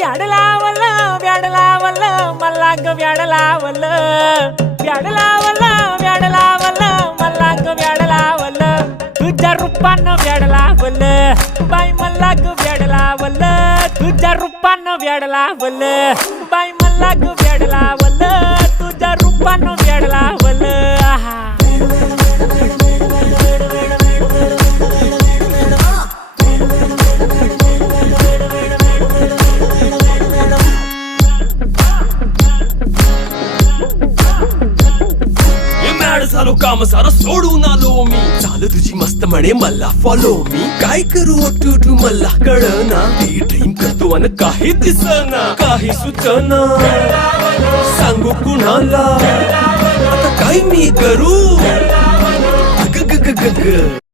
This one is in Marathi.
व्याड लावलं व्याड लावलं मला ग व्याड लावलं व्याड लावलं व्याड लावलं मला ग व्याड लावलं तुझ्या रूपानं व्याड लावलं बाई मला ग व्याड लावलं तुझ्या रूपानं व्याड लावलं बाई मला ग व्याड लावलं तुझ्या रूपानं व्याड लावलं आहा झालो काम सारं सोडून आलो मी चाल तुझी मस्त म्हणे मला फॉलो मी काय करू टू मला कळना ती ड्रीम करतो आणि काही दिसना काही सुचना सांगू कुणाला आता काय मी करू ग ग ग ग ग